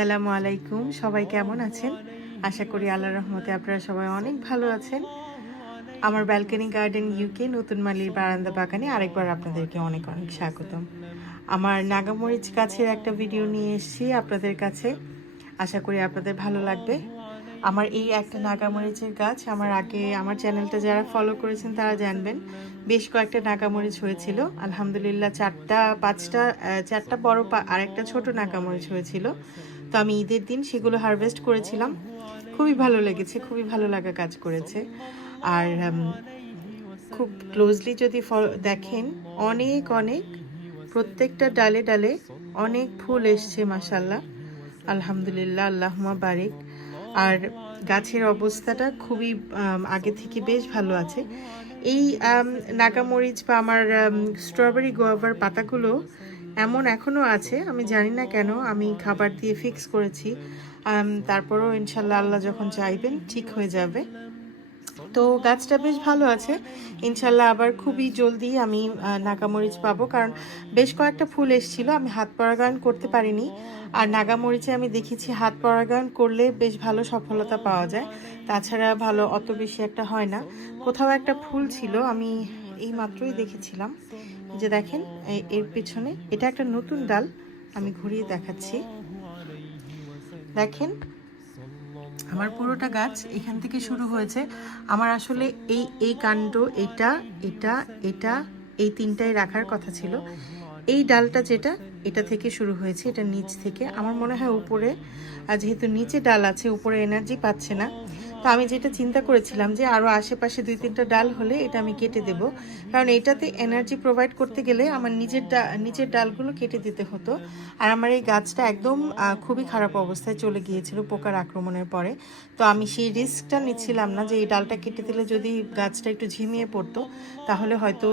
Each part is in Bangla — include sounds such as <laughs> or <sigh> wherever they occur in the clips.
আসসালামু আলাইকুম। সবাই কেমন আছেন? আশা করি আল্লাহ রহমতে আপনারা সবাই অনেক ভালো আছেন। আমার ব্যালকনি গার্ডেন ইউকে নতুন মালির বারান্দা বাগানে আরেকবার আপনাদেরকে অনেক অনেক স্বাগতম। আমার নাগামরিচ গাছের একটা ভিডিও নিয়ে এসেছি আপনাদের কাছে। আশা করি আপনাদের ভালো লাগবে। আমার এই একটা নাগামরিচের গাছ, আমার আগে আমার চ্যানেলটা যারা ফলো করেছেন তারা জানবেন। বেশ কয়েকটা নাগামরিচ হয়েছিল। আলহামদুলিল্লাহ চারটা, পাঁচটা চারটা বড় পা- আর একটা ছোট নাগামরিচ হয়েছিল। তো আমি ঈদের দিন সেগুলো হারভেস্ট করেছিলাম। খুবই ভালো লেগেছে, খুবই ভালো লাগা কাজ করেছে। আর খুব ক্লোজলি যদি দেখেন, অনেক অনেক, প্রত্যেকটা ডালে ডালে অনেক ফুল এসছে মাসাল্লাহ আলহামদুলিল্লাহ আল্লাহমা বারিক। আর গাছের অবস্থাটা খুবই আগে থেকে বেশ ভালো আছে। এই নাগামরিচ বা আমার স্ট্রবেরি গোয়াভার পাতাগুলো এমন এখনও আছে, আমি জানি না কেন, আমি খাবার দিয়ে ফিক্স করেছি। তারপরও ইনশাল্লাহ আল্লাহ যখন চাইবেন, ঠিক হয়ে যাবে। তো গাছটা বেশ ভালো আছে। ইনশাল্লাহ আবার খুবই জলদি আমি নাগামরিচ পাবো। কারণ বেশ কয়েকটা ফুল এসেছিল, আমি হাত পরাগায়ন করতে পারিনি। আর নাগামরিচে আমি দেখেছি, হাত পরাগায়ন করলে বেশ ভালো সফলতা পাওয়া যায়। তাছাড়া ভালো অত বেশি একটা হয় না। কোথাও একটা ফুল ছিল, আমি এই মাত্রই দেখেছিলাম। যে দেখেন এর পেছনে এটা একটা নতুন ডাল আমি ঘুরিয়ে দেখাচ্ছি। দেখেন, আমার পুরোটা গাছ এখান থেকে শুরু হয়েছে। আমার আসলে এই এই কাণ্ড, এটা এটা এটা, এই তিনটাই রাখার কথা ছিল। এই ডালটা যেটা, এটা থেকে শুরু হয়েছে, এটা নিচ থেকে। আমার মনে হয় উপরে যেহেতু নিচে ডাল আছে, উপরে এনার্জি পাচ্ছে না। তো আমি যেটা চিন্তা করেছিলাম যে আরও আশেপাশে দুই তিনটা ডাল হলে এটা আমি কেটে দেব। কারণ এটাতে এনার্জি প্রোভাইড করতে গেলে আমার নিজের নিচের ডালগুলো কেটে দিতে হতো। আর আমার এই গাছটা একদম খুবই খারাপ অবস্থায় চলে গিয়েছিল পোকার আক্রমণের পরে। তো আমি সেই রিস্কটা নিচ্ছিলাম না যে এই ডালটা কেটে দিলে যদি গাছটা একটু ঝিমিয়ে পড়তো, তাহলে হয়তো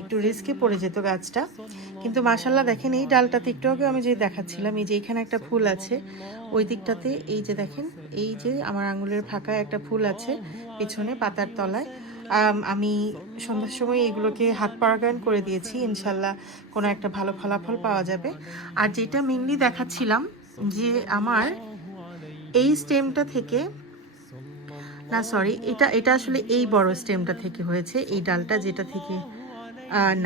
একটু রিস্কে পড়ে যেত গাছটা। কিন্তু মাসাল্লাহ দেখেন, এই ডালটাতে একটু আগে আমি যে দেখাচ্ছিলাম, এই যে এখানে একটা ফুল আছে, ওই দিকটাতে এই যে দেখেন এই যে আমার আঙুলের ফাঁকায় একটা ফুল আছে, পিছনে পাতার তলায়। আমি সন্ধ্যার সময় এগুলোকে হাত পারাগায়ন করে দিয়েছি। ইনশাল্লাহ কোনো একটা ভালো ফলাফল পাওয়া যাবে। আর যেটা মেনলি দেখাচ্ছিলাম যে আমার এই স্টেমটা থেকে, না সরি এটা এটা আসলে এই বড় স্টেমটা থেকে হয়েছে, এই ডালটা যেটা থেকে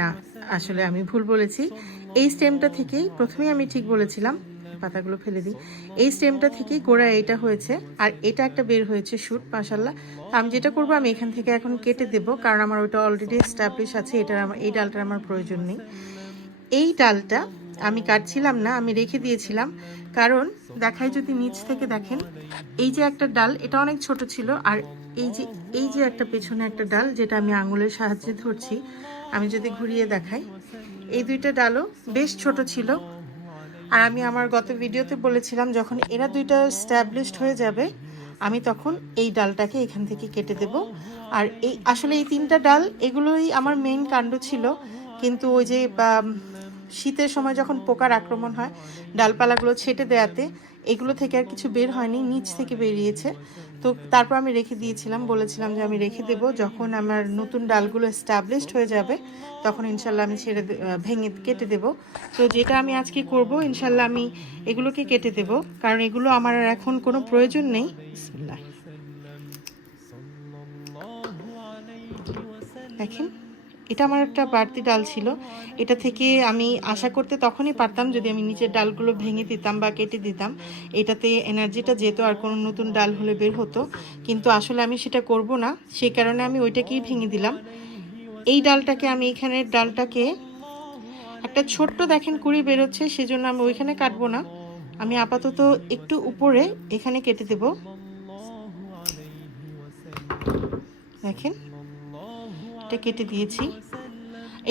না, আসলে আমি ভুল বলেছি। এই স্টেমটা থেকেই প্রথমেই আমি ঠিক বলেছিলাম পাতাগুলো ফেলে দিই। এই স্টেমটা থেকেই গোড়া এটা হয়েছে। আর এটা একটা বের হয়েছে শুট মাসাল্লাহ আমি যেটা করব, আমি এখান থেকে এখন কেটে দেব, কারণ আমার ওইটা অলরেডি এস্টাবলিশ আছে, এটার আমার এই ডালটার আমার প্রয়োজন নেই। এই ডালটা আমি কাটছিলাম না, আমি রেখে দিয়েছিলাম। কারণ দেখায় যদি নিচ থেকে দেখেন, এই যে একটা ডাল, এটা অনেক ছোট ছিল। আর এই যে এই যে একটা পেছনে একটা ডাল, যেটা আমি আঙুলের সাহায্যে ধরছি, আমি যদি ঘুরিয়ে দেখাই, এই দুইটা ডালও বেশ ছোট ছিল। আর আমি আমার গত ভিডিওতে বলেছিলাম, যখন এরা দুইটা স্ট্যাবলিশড হয়ে যাবে, আমি তখন এই ডালটাকে এখান থেকে কেটে দেব। আর এই, আসলে এই তিনটা ডাল, এগুলোই আমার মেইন কাণ্ড ছিল। কিন্তু ওই যে শীতের সময় যখন পোকার আক্রমণ হয়, ডালপালাগুলো ছেটে দেয়াতে এগুলো থেকে আর কিছু বের হয়নি নিচ থেকে বেরিয়েছে। তো তারপর আমি রেখে দিয়েছিলাম বলেছিলাম যে আমি রেখে দেব। যখন আমার নতুন ডালগুলো এস্টাবলিশড হয়ে যাবে তখন ইনশাল্লাহ আমি ছেড়ে ভেঙে কেটে দেব। তো যেটা আমি আজকে করব ইনশাল্লাহ আমি এগুলোকে কেটে দেব। কারণ এগুলো আমার আর এখন কোনো প্রয়োজন নেই। দেখেন। এটা আমার একটা বাড়তি ডাল ছিল। এটা থেকে আমি আশা করতে তখনই পারতাম যদি আমি নিচের ডালগুলো ভেঙে দিতাম বা কেটে দিতাম। এটাতে এনার্জিটা যেত আর কোনো নতুন ডাল হলে বের হতো। কিন্তু আসলে আমি সেটা করব না। সেই কারণে আমি ওইটাকেই ভেঙে দিলাম। এই ডালটাকে আমি এখানের ডালটাকে একটা ছোট্ট দেখেন কুড়ি বেরোচ্ছে, সেজন্য আমি ওইখানে কাটবো না। আমি আপাতত একটু উপরে এখানে কেটে দেব। দেখেন। এটা কেটে দিয়েছি।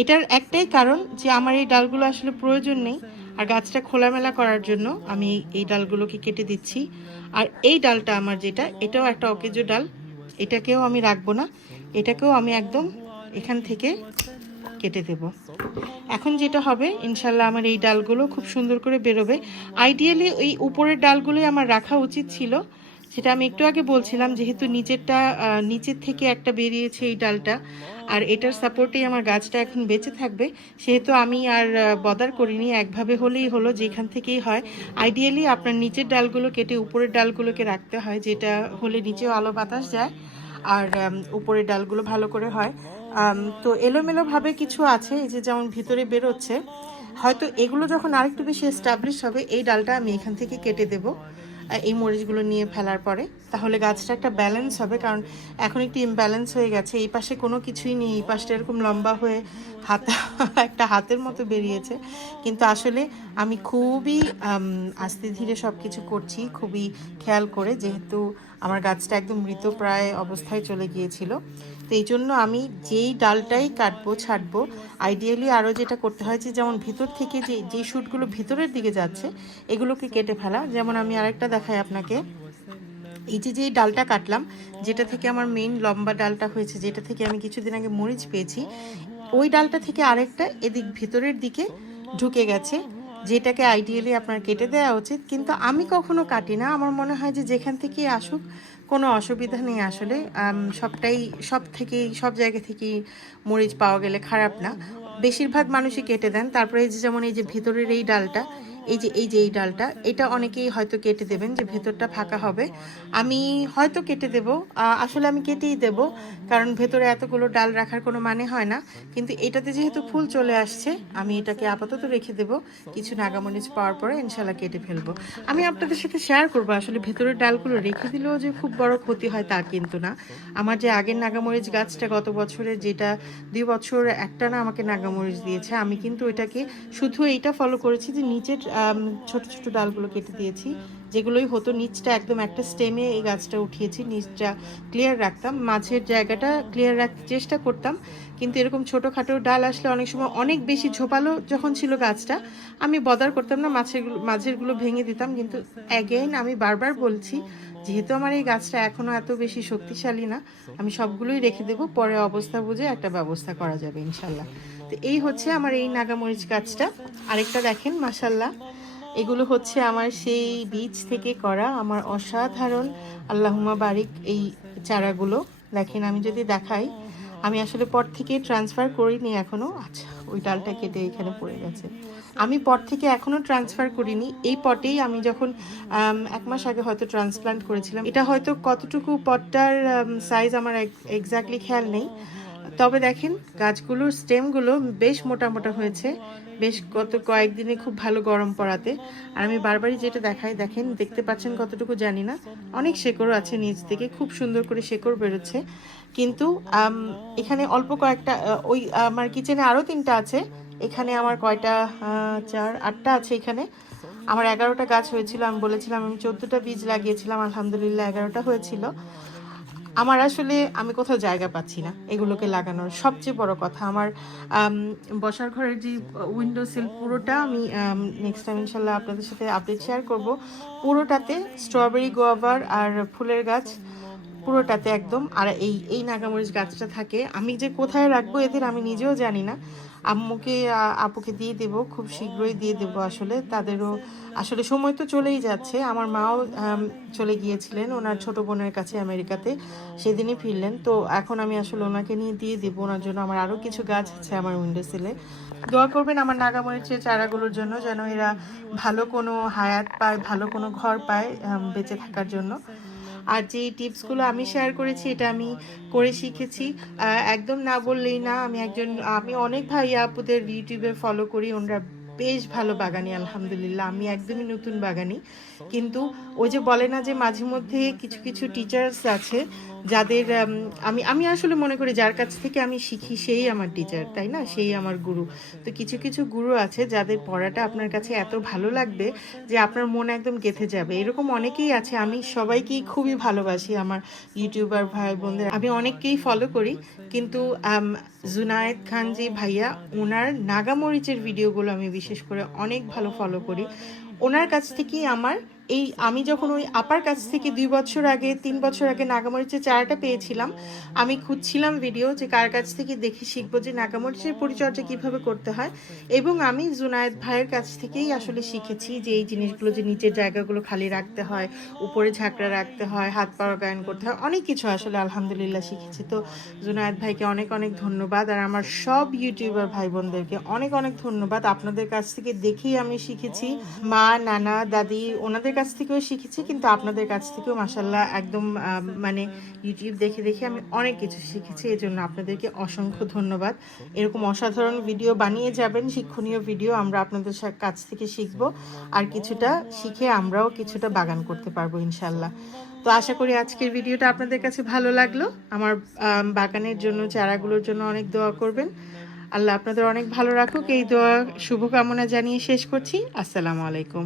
এটার একটাই কারণ যে আমার এই ডালগুলো আসলে প্রয়োজন নেই। আর গাছটা খোলামেলা করার জন্য আমি এই ডালগুলোকে কেটে দিচ্ছি। আর এই ডালটা আমার যেটা, এটাও একটা অকেজো ডাল। এটাকেও আমি রাখব না। এটাকেও আমি একদম এখান থেকে কেটে দেব। এখন যেটা হবে, ইনশাল্লাহ আমার এই ডালগুলো খুব সুন্দর করে বেরোবে। আইডিয়ালি এই উপরের ডালগুলোই আমার রাখা উচিত ছিল। সেটা আমি একটু আগে বলছিলাম, যেহেতু নিচেরটা নিচের থেকে একটা বেরিয়েছে এই ডালটা, আর এটার সাপোর্টেই আমার গাছটা এখন বেঁচে থাকবে। সেহেতু আমি আর বদার করিনি, একভাবে হলেই হলো, যেখান থেকেই হয়। আইডিয়ালি আপনার নিচের ডালগুলো কেটে উপরের ডালগুলোকে রাখতে হয়, যেটা হলে নিচেও আলো বাতাস যায়, আর উপরের ডালগুলো ভালো করে হয়। তো এলোমেলোভাবে কিছু আছে, এই যে যেমন ভিতরে বেরোচ্ছে, হয়তো এগুলো যখন আরেকটু বেশি এস্টাবলিশ হবে, এই ডালটা আমি এখান থেকে কেটে দেব। এই মরিচগুলো নিয়ে ফেলার পরে, তাহলে গাছটা একটা ব্যালেন্স হবে, কারণ এখন একটু ইমব্যালেন্স হয়ে গেছে। এই পাশে কোনো কিছুই নেই, এই পাশটা এরকম লম্বা হয়ে হাত <laughs> একটা হাতের মতো বেরিয়েছে। কিন্তু আসলে আমি খুবই আস্তে ধীরে সব কিছু করছি, খুবই খেয়াল করে, যেহেতু আমার গাছটা একদম মৃতপ্রায় অবস্থায় চলে গিয়েছিল। তো এই জন্য আমি যেই ডালটাই কাটবো ছাড়বো আইডিয়ালি আরও যেটা করতে হয় যে, যেমন ভিতর থেকে যে যে শ্যুটগুলো ভিতরের দিকে যাচ্ছে, এগুলোকে কেটে ফেলা। যেমন আমি আরেকটা দেখাই আপনাকে। এই যে যে ডালটা কাটলাম, যেটা থেকে আমার মেইন লম্বা ডালটা হয়েছে, যেটা থেকে আমি কিছুদিন আগে মরিচ পেয়েছি, ওই ডালটা থেকে আরেকটা এদিক ভিতরের দিকে ঢুকে গেছে। যেটাকে আইডিয়ালি আপনার কেটে দেওয়া উচিত, কিন্তু আমি কখনো কাটি না। আমার মনে হয় যে যেখান থেকে আসুক, কোনো অসুবিধা নেই আসলে। সবটাই, সব থেকেই, সব জায়গা থেকেই মরিচ পাওয়া গেলে খারাপ না। বেশিরভাগ মানুষই কেটে দেন। তারপরে এই যে যেমন এই যে ভিতরের এই ডালটা এই যে এই যে এই ডালটা, এটা অনেকেই হয়তো কেটে দেবেন যে ভেতরটা ফাঁকা হবে। আমি হয়তো কেটে দেব আসলে আমি কেটেই দেব, কারণ ভেতরে এতগুলো ডাল রাখার কোনো মানে হয় না। কিন্তু এটাতে যেহেতু ফুল চলে আসছে, আমি এটাকে আপাতত রেখে দেব। কিছু নাগামরিচ পাওয়ার পরে ইনশাল্লাহ কেটে ফেলব। আমি আপনাদের সাথে শেয়ার করব, আসলে ভেতরের ডালগুলো রেখে দিলেও যে খুব বড় ক্ষতি হয় তা কিন্তু না। আমার যে আগের নাগামরিচ গাছটা গত বছরে যেটা দুই বছর একটা না আমাকে নাগামরিচ দিয়েছে, আমি কিন্তু এটাকে শুধু এইটা ফলো করেছি যে নিচের ছোট ছোট ডালগুলো কেটে দিয়েছি, যেগুলোই হতো নিচটা একদম একটা স্টেমে এই গাছটা উঠিয়েছি, নিচটা ক্লিয়ার রাখতাম। মাঝের জায়গাটা ক্লিয়ার রাখতে চেষ্টা করতাম, কিন্তু এরকম ছোটোখাটো ডাল আসলে অনেক সময় অনেক বেশি ঝোপালো যখন ছিল গাছটা, আমি বদার করতাম না মাছের মাঝেরগুলো ভেঙে দিতাম, কিন্তু অ্যাগেইন আমি বারবার বলছি, যেহেতু আমার এই গাছটা এখনও এত বেশি শক্তিশালী না, আমি সবগুলোই রেখে দেবো, পরে অবস্থা বুঝে একটা ব্যবস্থা করা যাবে ইনশাল্লাহ। তো এই হচ্ছে আমার এই নাগামরিচ গাছটা। আরেকটা দেখেন মাসাল্লাহ এগুলো হচ্ছে আমার সেই বীজ থেকে করা আমার অসাধারণ। আল্লাহুমা বারিক এই চারাগুলো। দেখেন, আমি যদি দেখাই, আমি আসলে পর থেকে ট্রান্সফার করিনি এখনও আচ্ছা ওই ডালটা কেটে এখানে পড়ে গেছে। আমি পট থেকে এখনও ট্রান্সফার করিনি। এই পটেই আমি যখন এক মাস আগে হয়তো ট্রান্সপ্লান্ট করেছিলাম, এটা হয়তো কতটুকু পটটার সাইজ আমার এক্স্যাক্টলি খেয়াল নেই। তবে দেখেন, গাছগুলোর স্টেমগুলো বেশ মোটা মোটা হয়েছে। বেশ গত কয়েকদিনে খুব ভালো গরম পড়াতে। আর আমি বারবারই যেটা দেখাই, দেখেন, দেখতে পাচ্ছেন কতটুকু জানি না। অনেক শেকড় আছে নিচ থেকে, খুব সুন্দর করে শেকড় বেরোচ্ছে। কিন্তু এখানে অল্প কয়েকটা ওই আমার কিচেনে আরও তিনটা আছে। এখানে আমার কয়টা চার, আটটা আছে এখানে। আমার এগারোটা গাছ হয়েছিল, আমি বলেছিলাম আমি চোদ্দোটা বীজ লাগিয়েছিলাম, আলহামদুলিল্লাহ এগারোটা হয়েছিল। আমার আসলে, আমি কোথাও জায়গা পাচ্ছি না এগুলোকে লাগানোর। সবচেয়ে বড় কথা আমার বসার ঘরের যে উইন্ডো সিল পুরোটা আমি নেক্সট টাইম ইনশাল্লাহ আপনাদের সাথে আপডেট শেয়ার করব। পুরোটাতে স্ট্রবেরি গোয়াভার আর ফুলের গাছ, পুরোটাতে একদম। আর এই এই নাগামরিচ গাছটা থাকে। আমি যে কোথায় রাখব এদের আমি নিজেও জানি না। আম্মুকে আপুকে দিয়ে দেব, খুব শীঘ্রই দিয়ে দেব আসলে। তাদেরও আসলে সময় তো চলেই যাচ্ছে। আমার মাও চলে গিয়েছিলেন ওনার ছোট বোনের কাছে আমেরিকাতে। সেদিনই ফিরলেন। তো এখন আমি আসলে ওনাকে নিয়ে দিয়ে দেবো। ওনার জন্য আমার আরও কিছু গাছ আছে আমার উইন্ডো সিলে। দোয়া করবেন আমার নাগামরিচের চারাগুলোর জন্য যেন এরা ভালো কোনো হায়াত পায়, ভালো কোনো ঘর পায় বেঁচে থাকার জন্য। আর যে টিপসগুলো আমি শেয়ার করেছি, এটা আমি করে শিখেছি। একদম না বললেই না, আমি একজন, আমি অনেক ভাই আপুদের ইউটিউবে ফলো করি, ওনারা বেশ ভালো বাগানি, আলহামদুলিল্লাহ। আমি একদমই নতুন বাগানি। কিন্তু ওই যে বলে না যে মাঝে মধ্যে কিছু কিছু টিচার্স আছে যাদের আমি আমি আসলে মনে করি যার কাছ থেকে আমি শিখি সেই আমার টিচার তাই না? সেই আমার গুরু। তো কিছু কিছু গুরু আছে যাদের পড়াটা আপনার কাছে এত ভালো লাগবে যে আপনার মন একদম গেথে যাবে। এরকম অনেকেই আছে, আমি সবাইকেই খুবই ভালোবাসি আমার ইউটিউবার ভাই বোনদের। আমি অনেককেই ফলো করি, কিন্তু জুনায়েদ খান যে ভাইয়া ওনার নাগামরিচের ভিডিওগুলো আমি বিশেষ করে অনেক ভালো ফলো করি। ওনার কাছ থেকেই আমার এই আমি যখন ওই আপার কাছ থেকে দুই বছর আগে, তিন বছর আগে নাগামরিচের চারাটা পেয়েছিলাম, আমি খুঁজছিলাম ভিডিও যে কার কাছ থেকে দেখে শিখব যে নাগামরিচের পরিচর্যা কীভাবে করতে হয়। এবং আমি জুনায়েদ ভাইয়ের কাছ থেকেই আসলে শিখেছি যে এই জিনিসগুলো যে নিচের জায়গাগুলো খালি রাখতে হয়, উপরে ঝাঁকড়া রাখতে হয়, হাত পা গায়ন করতে হয়, অনেক কিছু আসলে আলহামদুলিল্লাহ শিখেছি। তো জুনায়েদ ভাইকে অনেক অনেক ধন্যবাদ আর আমার সব ইউটিউবার ভাই বোনদেরকে অনেক অনেক ধন্যবাদ। আপনাদের কাছ থেকে দেখেই আমি শিখেছি। মা, নানা, দাদি, ওনাদের কাছ থেকেও শিখেছি, কিন্তু আপনাদের কাছ থেকেও মাসাল্লাহ একদম মানে ইউটিউব দেখে দেখে আমি অনেক কিছু শিখেছি এই জন্য আপনাদেরকে অসংখ্য ধন্যবাদ। এরকম অসাধারণ ভিডিও বানিয়ে যাবেন, শিক্ষণীয় ভিডিও আমরা আপনাদের কাছ থেকে শিখব, আর কিছুটা শিখে আমরাও কিছুটা বাগান করতে পারব ইনশাল্লাহ তো আশা করি আজকের ভিডিওটা আপনাদের কাছে ভালো লাগল। আমার বাগানের জন্য, চারাগুলোর জন্য অনেক দোয়া করবেন। আল্লাহ আপনাদের অনেক ভালো রাখুক। এই দোয়া শুভকামনা জানিয়ে শেষ করছি। আসসালামু আলাইকুম।